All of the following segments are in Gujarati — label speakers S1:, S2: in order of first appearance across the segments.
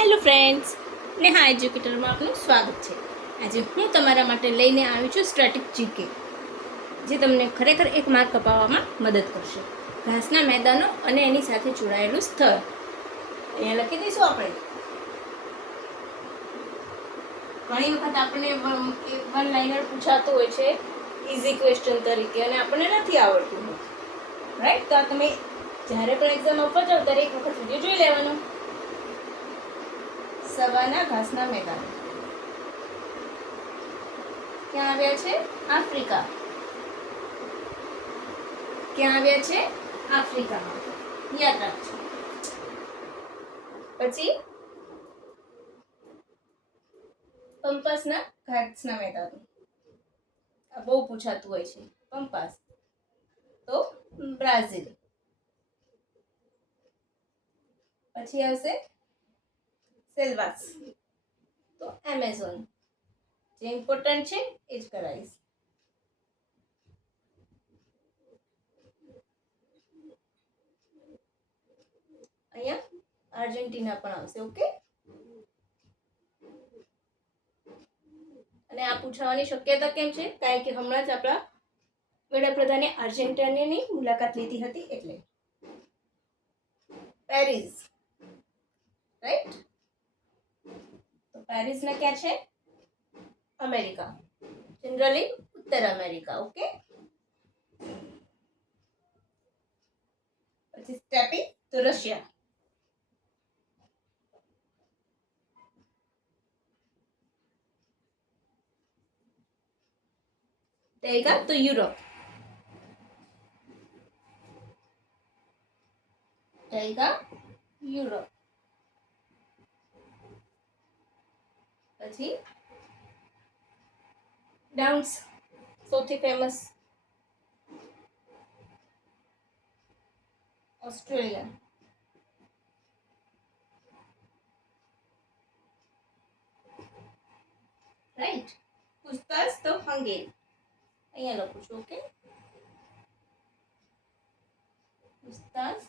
S1: હેલો ફ્રેન્ડ્સ, નેહા એજ્યુકેટરમાં આપનું સ્વાગત છે. આજે હું તમારા માટે લઈને આવી છું સ્ટ્રેટિક જીકે જે તમને ખરેખર એક માર્ક કપાવવામાં મદદ કરશે. ઘાસના મેદાનો અને એની સાથે જોડાયેલું સ્થળ. અહીંયા લખી દઈશું આપણે. ઘણી વખત આપણને વન લાઇનર પૂછાતું હોય છે ઇઝી ક્વેશ્ચન તરીકે, અને આપણને નથી આવડતું. રાઈટ તો તમે જ્યારે પણ એક્ઝામ આપવા જાઓ, ત્યારે એક વખત વીડિયો જોઈ લેવાનો. સવાના ઘાસના મેદાન. ક્યાં આવ્યા છે? આફ્રિકા. ક્યાં આવ્યા છે? આફ્રિકામાં. યાદ રાખજો. પછી? પંપાસના ઘાસના મેદાનો. આ બહુ પૂછાતું હોય છે. પંપાસ. તો બ્રાઝિલ. પછી આવશે સેલ્વાસ. તો એમેઝોન જે ઇમ્પોર્ટન્ટ છે, એ જ કરાવીશ. અહીંયા આર્જેન્ટિના પણ આવશે ઓકે અને આ પૂછાવાની શક્યતા કેમ છે? કારણ કે હમણાં જ આપણા વડાપ્રધાને આર્જેન્ટિનાની મુલાકાત લીધી હતી, એટલે. પેરિસ રાઈટ પેરિસના ક્યાં છે અમેરિકા જનરલી ઉત્તર અમેરિકા ઓકે પછી સ્ટેપી તો રશિયા ટેગા તો યુરોપ ટેગા યુરોપ પછી ડાન્સ સૌથી ફેમસ ઓસ્ટ્રેલિયા રાઈટ પુસ્તાસ તો હંગેરી. અહીંયા લખું છું ઓકે પુસ્તાસ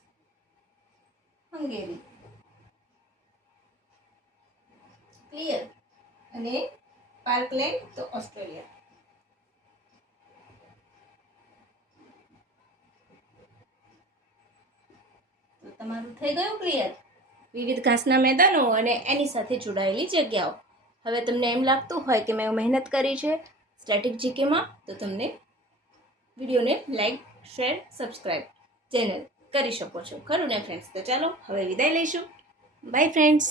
S1: હંગેરી. ક્લિયર અને પાર્કલેન્ડ તો ઓસ્ટ્રેલિયા. તમારું થઈ ગયું ક્લિયર? વિવિધ ઘાસના મેદાનો અને એની સાથે જોડાયેલી જગ્યાઓ. હવે તમને એમ લાગતું હોય કે મેં મહેનત કરી છે સ્ટેટિક જીકેમાં, તો તમને વિડીયોને લાઈક, શેર સબસ્ક્રાઈબ ચેનલ કરી શકો છો. ખરું ને ફ્રેન્ડ્સ તો ચાલો, હવે વિદાય લઈશું. By friends